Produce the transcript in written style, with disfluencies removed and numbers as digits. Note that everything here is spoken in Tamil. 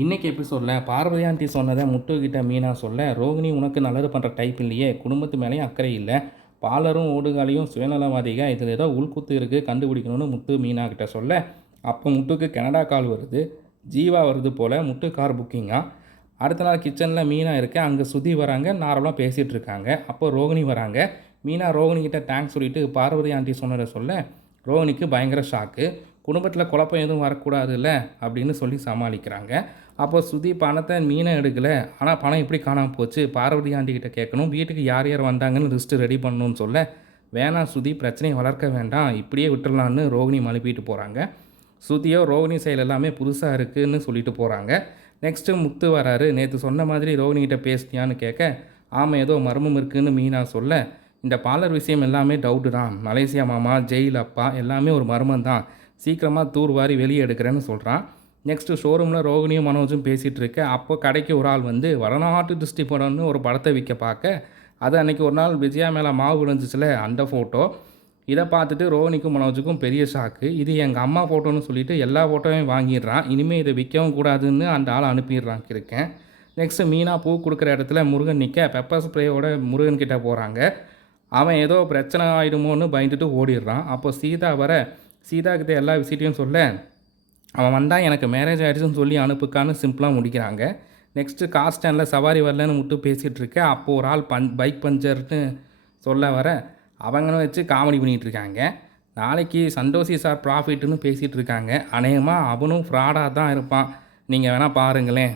இன்றைக்கி எபிசோடில் பார்வதி ஆண்டி சொன்னதை முத்துக்கிட்ட மீனா சொல்ல, ரோகிணி உனக்கு நல்லது பண்ணுற டைப் இல்லையே, குடும்பத்து மேலேயும் அக்கறை இல்லை, பாலரும் ஓடுகாலையும் சுயநலவாதிக, இதில் ஏதோ உள்குத்து இருக்குது கண்டுபிடிக்கணும்னு முத்து மீனா கிட்ட சொல்ல, அப்போ முத்துக்கு கனடா கால் வருது. ஜீவா வருது போல். முத்து கார் புக்கிங்காக. அடுத்த நாள் கிச்சனில் மீனா இருக்க, அங்கே சுதி வராங்க. நார்மலாக பேசிகிட்டு இருக்காங்க. அப்போ ரோகிணி வராங்க. மீனா ரோகிணிக்கிட்ட தேங்க்ஸ் சொல்லிவிட்டு பார்வதி ஆண்டி சொன்னதை சொல்ல, ரோகிணிக்கு பயங்கர ஷாக்கு. குடும்பத்தில் குழப்பம் எதுவும் வரக்கூடாதுல்ல அப்படின்னு சொல்லி சமாளிக்கிறாங்க. அப்போ சுதி பணத்தை மீனை எடுக்கலை, ஆனால் பணம் எப்படி காணாமல் போச்சு, பார்வதி ஆண்டிக்கிட்ட கேட்கணும், வீட்டுக்கு யார் யார் வந்தாங்கன்னு லிஸ்ட்டு ரெடி பண்ணணும்னு சொல்ல, வேணாம் சுதி, பிரச்சனையை வளர்க்க வேண்டாம், இப்படியே விட்டுடலான்னு ரோகிணி மழுப்பிட்டு போகிறாங்க. சுதியோ ரோகிணி செயல் எல்லாமே புதுசாக இருக்குதுன்னு சொல்லிட்டு போகிறாங்க. நெக்ஸ்ட்டு முத்து வராரு. நேற்று சொன்ன மாதிரி ரோகிணிகிட்ட பேசினியான்னு கேட்க, ஆமாம் ஏதோ மர்மம் இருக்குதுன்னு மீனா சொல்ல, இந்த பாலர் விஷயம் எல்லாமே டவுட்டு தான், மலேசியா மாமா, ஜெயில் அப்பா எல்லாமே ஒரு மர்மம் தான், சீக்கிரமாக தூர்வாரி வெளியே எடுக்கிறேன்னு சொல்கிறான். நெக்ஸ்ட்டு ஷோரூமில் ரோகிணியும் மனோஜும் பேசிகிட்டு இருக்க, அப்போ கடைக்கு ஒரு ஆள் வந்து வடநாட்டு திருஷ்டி படம்னு ஒரு படத்தை விற்க பார்க்க, அது அன்றைக்கி ஒரு நாள் விஜயா மேலே மாவு விழுந்துச்சுல அந்த ஃபோட்டோ. இதை பார்த்துட்டு ரோகிணிக்கும் மனோஜுக்கும் பெரிய ஷாக்கு. இது எங்கள் அம்மா ஃபோட்டோன்னு சொல்லிவிட்டு எல்லா ஃபோட்டோவையும் வாங்கிடுறான், இனிமேல் இதை விற்கவும் கூடாதுன்னு அந்த ஆள் அனுப்பிடுறான் இருக்கேன். நெக்ஸ்ட்டு மீனா பூ கொடுக்குற இடத்துல முருகன் நிற்க, பெப்பர் ஸ்ப்ரேயோட முருகன்கிட்ட போகிறாங்க. அவன் ஏதோ பிரச்சனை ஆகிடுமோன்னு பயந்துட்டு ஓடிடுறான். அப்போ சீதா வர, சீதா கிட்ட எல்லா விஷயத்தையும் சொல்ல, அவன் வந்தால் எனக்கு மேரேஜ் ஆகிடுச்சுன்னு சொல்லி அனுப்புக்கான்னு சிம்பிளாக முடிக்கிறாங்க. நெக்ஸ்ட்டு கார் ஸ்டாண்டில் சவாரி வரலன்னு விட்டு பேசிகிட்டு இருக்க, அப்போது ஒரு ஆள் பைக் பஞ்சர்னு சொல்ல வர, அவங்களும் வச்சு காமெடி பண்ணிகிட்ருக்காங்க. நாளைக்கு சந்தோஷி சார் ப்ராஃபிட்டுன்னு பேசிகிட்டு இருக்காங்க. அநேகமாக அவனும் ஃப்ராடாக தான் இருப்பான், நீங்கள் வேணால் பாருங்களேன்.